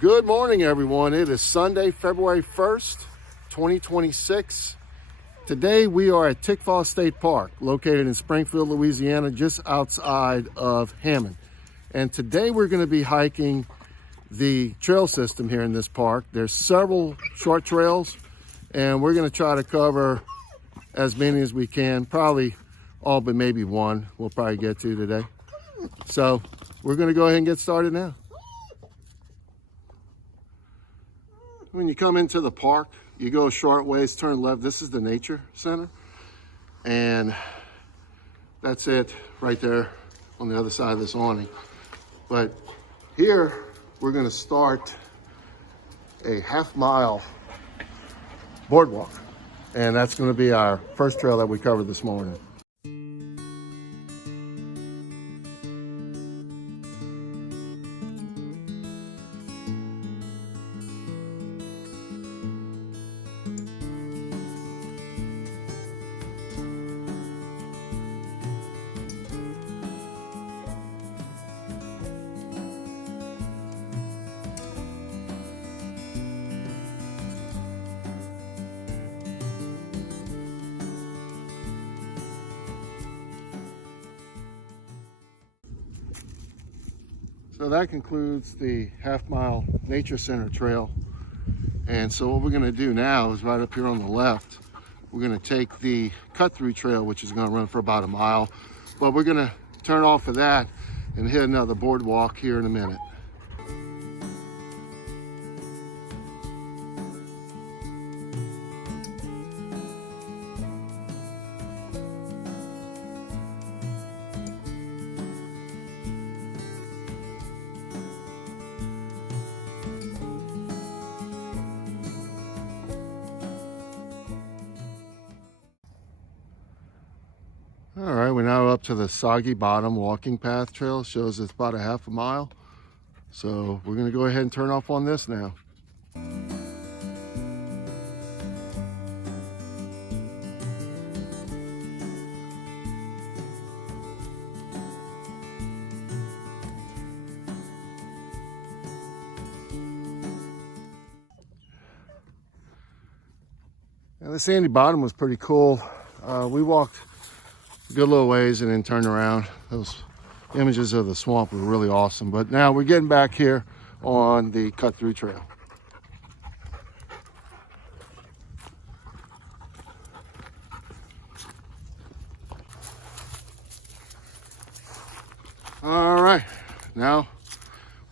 Good morning, everyone. It is Sunday, February 1st, 2026. Today we are at Tickfaw State Park, located in Springfield, Louisiana, just outside of Hammond. And today we're going to be hiking the trail system here in this park. There's several short trails, and we're going to try to cover as many as we can. Probably all but maybe one we'll probably get to today. So we're going to go ahead and get started now. When you come into the park, you go a short ways, turn left. This is the nature center, and that's it right there on the other side of this awning. But here we're going to start a half-mile boardwalk, and that's going to be our first trail that we covered this morning. So that concludes the half-mile nature center trail. And so what we're going to do now is right up here on the left, we're going to take the cut-through trail, which is going to run for about a mile. But we're going to turn off of that and hit another boardwalk here in a minute. All right, we're now up to the Soggy Bottom walking path trail. Shows it's about a half a mile. So we're gonna go ahead and turn off on this now. Now the sandy bottom was pretty cool. We walked a good little ways and then turned around. Those images of the swamp were really awesome. But now we're getting back here on the cut-through trail. All right, now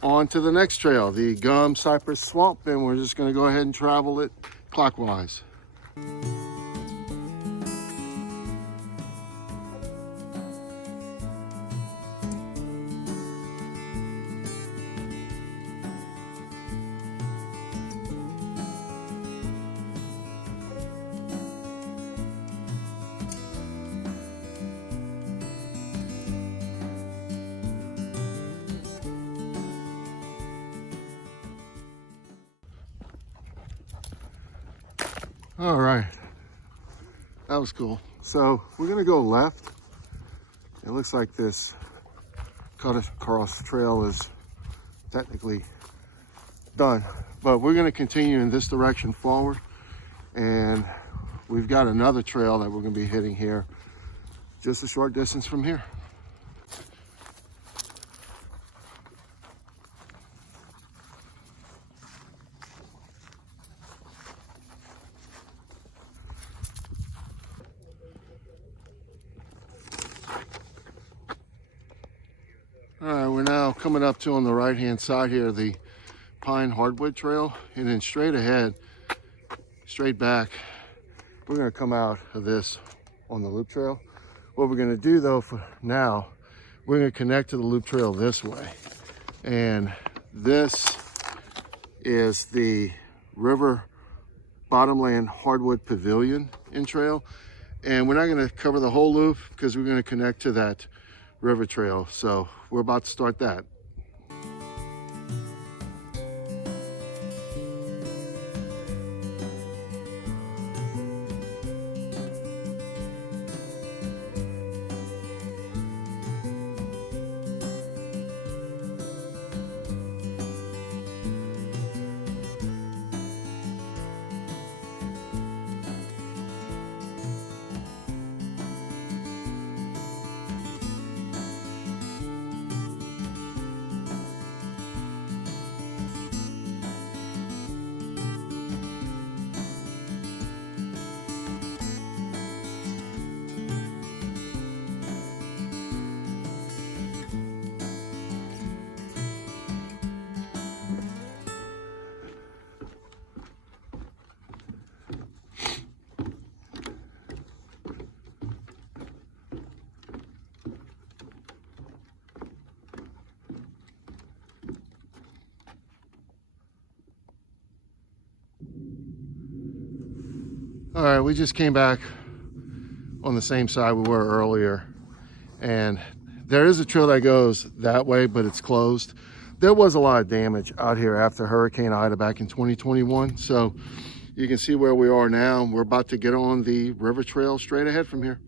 on to the next trail, the Cypress Swamp, and we're just going to go ahead and travel it clockwise. All right, that was cool. So we're gonna go left. It looks like this cut across trail is technically done, but we're gonna continue in this direction forward, and we've got another trail that we're gonna be hitting here just a short distance from here. All right, we're now coming up to on the right hand side here, the pine hardwood trail, and then straight ahead, straight back, we're gonna come out of this on the loop trail. What we're gonna do though for now, we're gonna connect to the loop trail this way. And this is the River Bottomland Hardwood Pavilion and Trail. And we're not gonna cover the whole loop because we're gonna connect to that river trail. So we're about to start that. All right, we just came back on the same side we were earlier, and there is a trail that goes that way, but it's closed. There was a lot of damage out here after Hurricane Ida back in 2021. So you can see where we are now. We're about to get on the river trail straight ahead from here.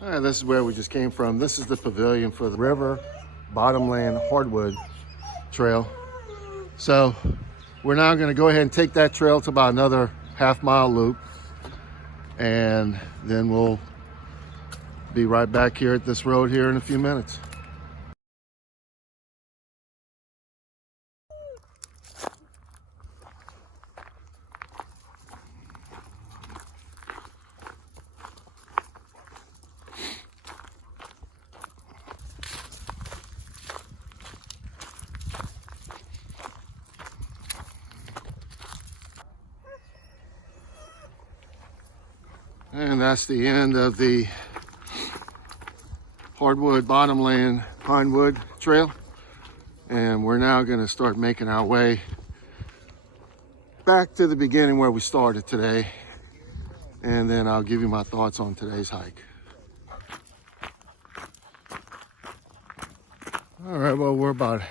All right, this is where we just came from. This is the pavilion for the River Bottomland Hardwood Trail. So we're now going to go ahead and take that trail to about another half-mile loop, and then we'll be right back here at this road here in a few minutes. And that's the end of the Hardwood Bottomland Pinewood Trail. And we're now going to start making our way back to the beginning where we started today. And then I'll give you my thoughts on today's hike. All right, well, we're about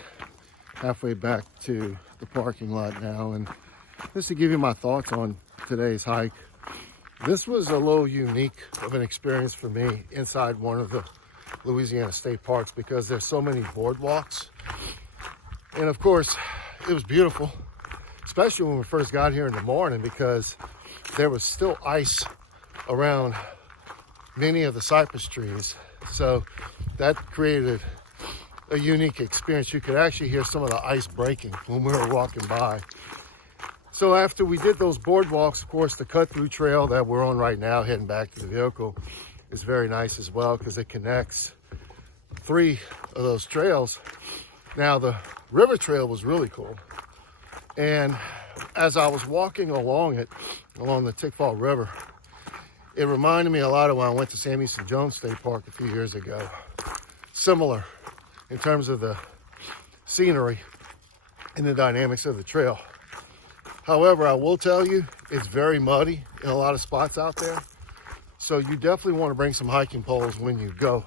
halfway back to the parking lot now. And just to give you my thoughts on today's hike. This was a little unique of an experience for me inside one of the Louisiana state parks because there's so many boardwalks. And of course, it was beautiful, especially when we first got here in the morning because there was still ice around many of the cypress trees. So that created a unique experience. You could actually hear some of the ice breaking when we were walking by. So after we did those boardwalks, of course, the cut-through trail that we're on right now, heading back to the vehicle, is very nice as well because it connects 3 of those trails. Now, the river trail was really cool. And as I was walking along it, along the Tickfaw River, it reminded me a lot of when I went to Sam Houston Jones State Park a few years ago. Similar in terms of the scenery and the dynamics of the trail. However, I will tell you, it's very muddy in a lot of spots out there. So you definitely want to bring some hiking poles when you go.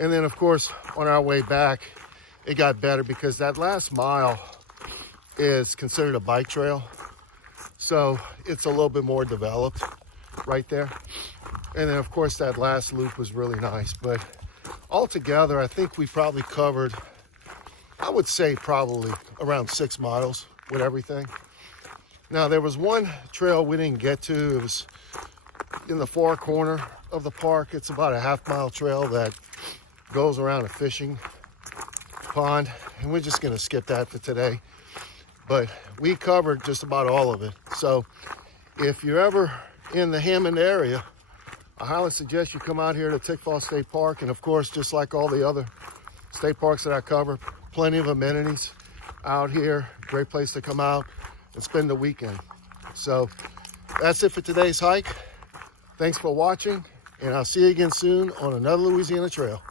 And then, of course, on our way back, it got better because that last mile is considered a bike trail. So it's a little bit more developed right there. And then, of course, that last loop was really nice. But altogether, I think we probably covered, I would say probably around 6 miles with everything. Now, there was one trail we didn't get to. It was in the far corner of the park. It's about a half-mile trail that goes around a fishing pond. And we're just going to skip that for today. But we covered just about all of it. So if you're ever in the Hammond area, I highly suggest you come out here to Tickfaw State Park. And of course, just like all the other state parks that I cover, plenty of amenities out here. Great place to come out and spend the weekend. So that's it for today's hike. Thanks for watching, and I'll see you again soon on another Louisiana trail.